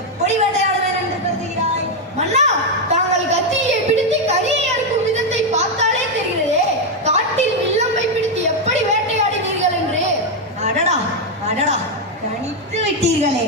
எப்படி வேட்டையாடுவேன் என்று கருதுகிறாய்? மன்னா, தாங்கள் கத்தியை பிடித்து கரியை அறுக்கும் விதத்தை பார்த்தாலே தெரிகிறதே, காட்டில் வில்லம்பை பிடித்து எப்படி வேட்டையாடினீர்கள் என்று. அடடா அடடா, கணித்து விட்டீர்களே.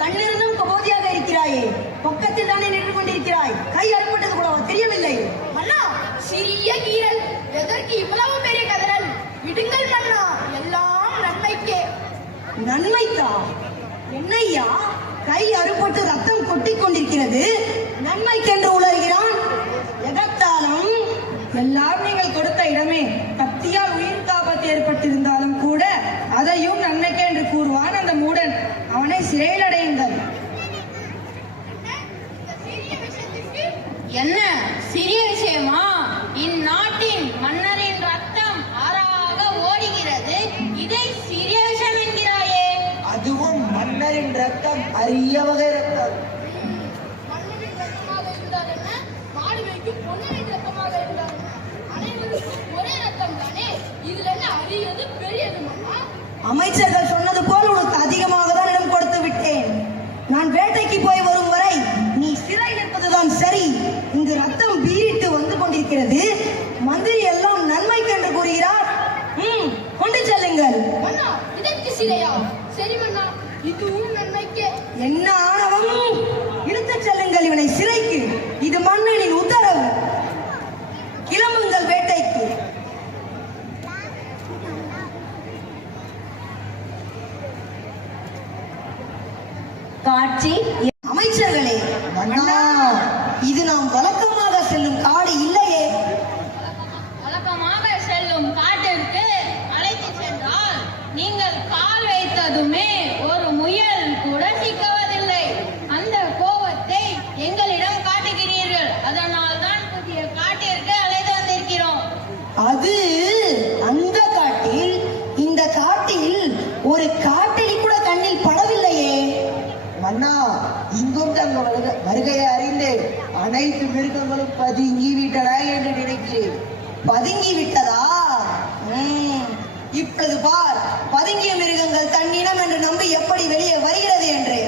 கண்ணிருந்தும் கபோதியாக இருக்கிறாயே, பக்கத்தில் தானே நின்று கொண்டிருக்கிறாய். கை அறுப்பட்டது கூட தெரியவில்லை. மன்னா, சிறிய கீரல், எதற்கு இவ்வளவு பெரிய கதறல்? விடுங்கள் மன்னா, எல்லாம் நன்மைக்கே. நன்மைக்கா? என்னையா, கை அறுப்பட்டு ரத்தம் கொட்டிக் கொண்டிருக்கிறது, நன்மைக்கென்று உளறுகிறான். எதற்காலம்? எல்லாம் நீங்கள் கொடுத்த இடமே. கத்தியால் உயிர் காப்பத்து ஏற்பட்டிருந்தாலும் கூட அதையும் நன்மைக்கே என்று கூறுவான் அந்த மூடன். அவனை சிறையில் அடையுங்கள். என்ன சிறிய விஷயமா? இந்நாட்டின் மன்னரின் ரத்தம் ஆறாக ஓடுகிறது, இதை சிறிய விஷயம் என்கிறாயே? அதுவும் மன்னரின் ரத்தம் அரிய வகை ரத்தம். மன்னரின் ரத்தமாக இருந்தால் என்ன, மாடு வைக்கும் பொன்னரின் ரத்தமாக இருந்தால் அனைவருக்கும் ஒரே ரத்தம் தானே, இதுல என்ன அரியது பெரியது மன்னா? அமைச்சர்கள் சொன்னது போல் உனக்கு அதிகமாக தான் இடம் கொடுத்து விட்டேன். நான் வேட்டைக்கு போய் வரும் வரை நீ சிறையில் இருப்பதுதான் சரி. இங்கு ரத்தம் பீரிட்டு வந்து கொண்டிருக்கிறது. மந்திரி எல்லாம் நன்மைக்கு என்று கூறுகிறார். கொண்டு செல்லுங்கள். மன்னா, இதற்கு சிறையா? சரி மன்னா, இதுவும் நன்மைக்கே. என்ன ஆணவம்! இழுத்துச் செல்லுங்கள் இவனை சிறைக்கு. இது மன்னனின் உத்தரவு. கிளம்புங்கள் வேட்டைக்கு. காட்சி. அமைச்சர்களே, இது நாம் வழக்கமாக செல்லும் காடு இல்லையே. வழக்கமாக செல்லும் காட்டிற்கு அழைத்து சென்றால் நீங்கள் கால் வைத்ததுமே ஒரு முயல் கூட சிக்குவதில்லை. அந்த கோபத்தை எங்களிடம் காட்டுகிறீர்கள், அதனால் தான் புதிய காட்டிற்கு அழைத்து வந்திருக்கிறோம். அது அந்த காட்டில். இந்த காட்டில் ஒரு காட்டெலி கூட கண்ணில் படவில்லையே. மன்னா, இங்கும் தங்கள் வருகையை அறிந்து அனைத்து மிருகங்களும் பதுங்கி விட்டதா என்று நினைக்கிறேன். பதுங்கி விட்டதா? இப்பொழுது பார், பதுங்கிய மிருகங்கள் தன்னிடம் என்று நம்பி எப்படி வெளியே வருகிறது என்று.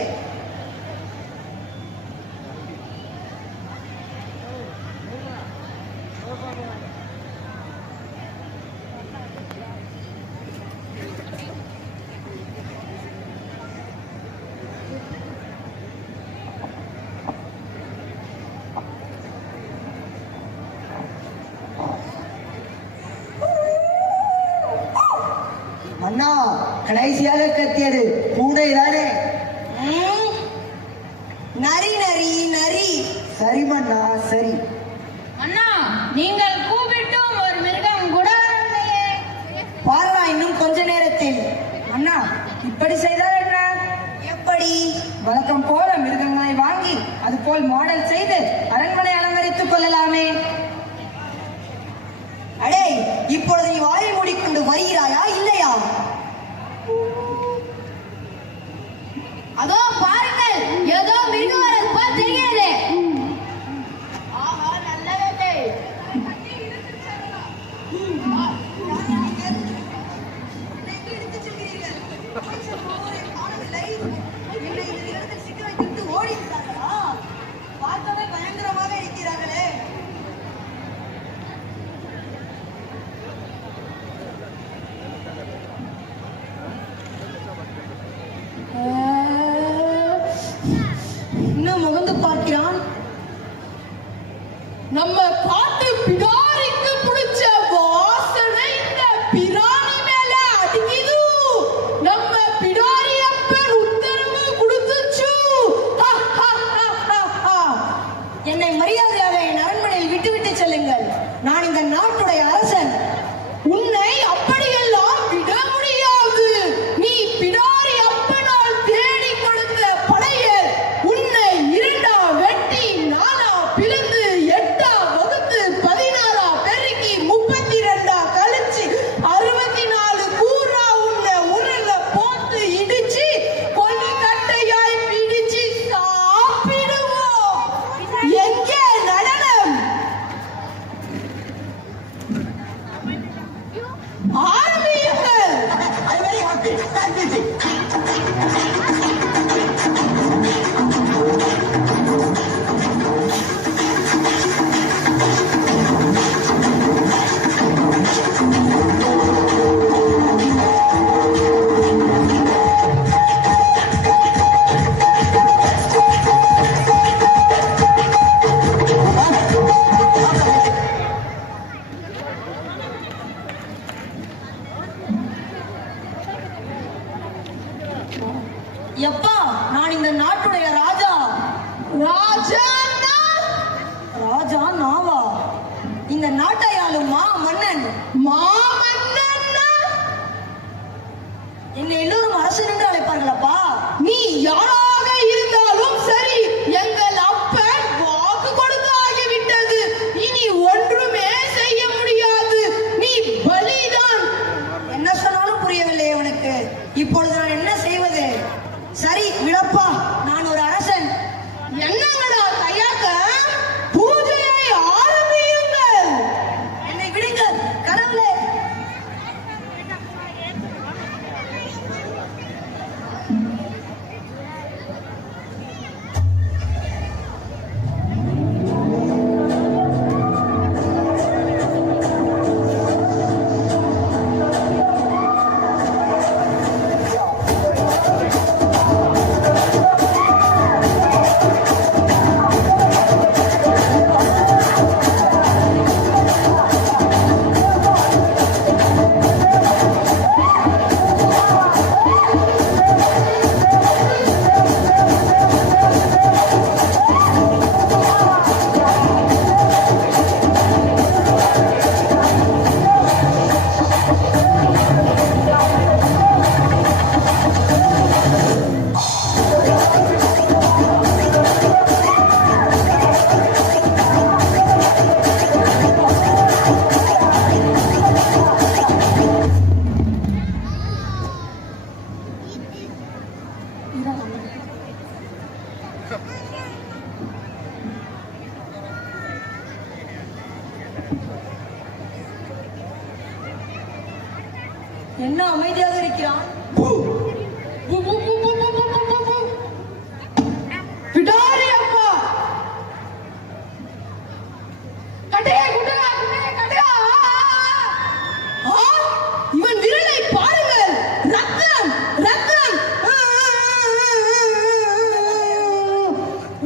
மன்னா, கடைசியாக கத்தியது பூனை தானே? நரி நரி நரி. சரி மன்னா, சரி. அண்ணா, நீங்கள் கூப்பிட்டும் ஒரு மிருகம் கூட வரவில்லையே. பாரா, இன்னும் கொஞ்ச நேரத்தில். அண்ணா, இப்படி செய்தால் என்ன? எப்படி? வழக்கம் போல மிருகங்களை வாங்கி அது போல் மாடல் செய்து அரண்மனை அலங்கரித்துக் கொள்ளலாமே. அடே, இப்பொழுது நீ வாயை மூடிக்கொண்டு வருகிறாயா இல்லையா? அதோ பாருங்கள், ஏதோ மிருகம் வரது போல் தெரிகிறது. ஆஹா, நல்ல வேட்டை. பார்த்தவே பயங்கரமாக இருக்கிறார்களே. எப்பா, நான் இந்த நாட்டுடைய ராஜா. ராஜான்னா ராஜா நாவா? இந்த நாட்டை ஆளும் மன்னன். மாமன்னன்னா என்னை எல்லோரும் அரசன் என்று அழைப்பார்களப்பா. நீ யாராக இருந்தாலும் சரி, எங்கள் அப்பன் வாக்கு கொடுத்து ஆகிவிட்டது. இனி ஒன்றுமே செய்ய முடியாது. நீ பலிதான். என்ன சொன்னாலும் புரியவில்லை அவனுக்கு. இப்பொழுது நான் என்ன செய்வது? சரி விடப்பா, நான் ஒரு அரசன். என்னங்கடா கையாக்க? பூஜையை ஆரம்பியுங்கள். என்னை விடுங்கள் கடவுளே. என்ன அமைதியாக இருக்கிறான்? பிடாரி அப்பா. கட்டையா குட்டா கட்டையா. இவன் விரலை பாருங்கள். ரத்தம் ரத்தம்.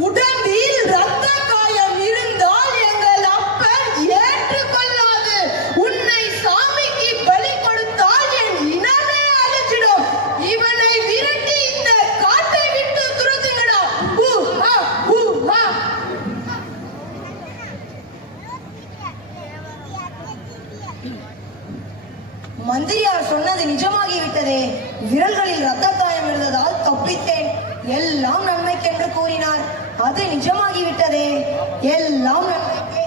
உடம்பில் ரத்த காயம் இருந்தால் எங்கள் அப்பன் ஏற்றுக்கொள்ளாது. உன்னை சாமிக்கு பலி கொடுத்தால் என் இனமே அழிச்சிடும். இவனை விரட்டி இந்த காட்டை விட்டு துரத்துங்கடா. மந்திரியார் சொன்னது நிஜமாகிவிட்டதே. விரல்களில் ரத்த காயம் இருந்ததால் தப்பித்தேன். எல்லாம் நன்மைக்கென்று கூறினார். அது நிஜமாகிவிட்டதே. எல்லாம் நன்மைக்கே.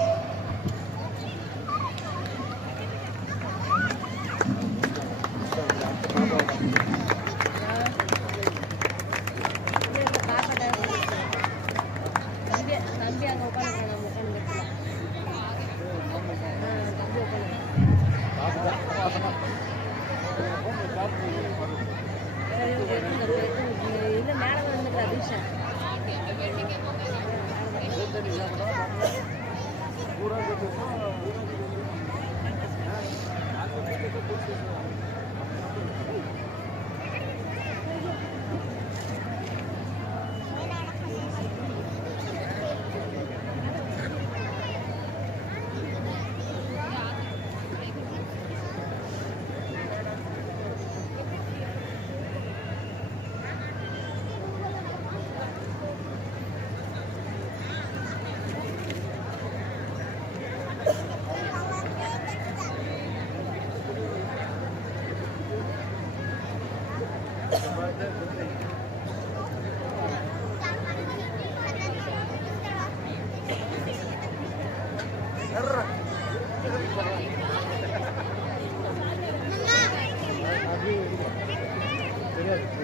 Gracias.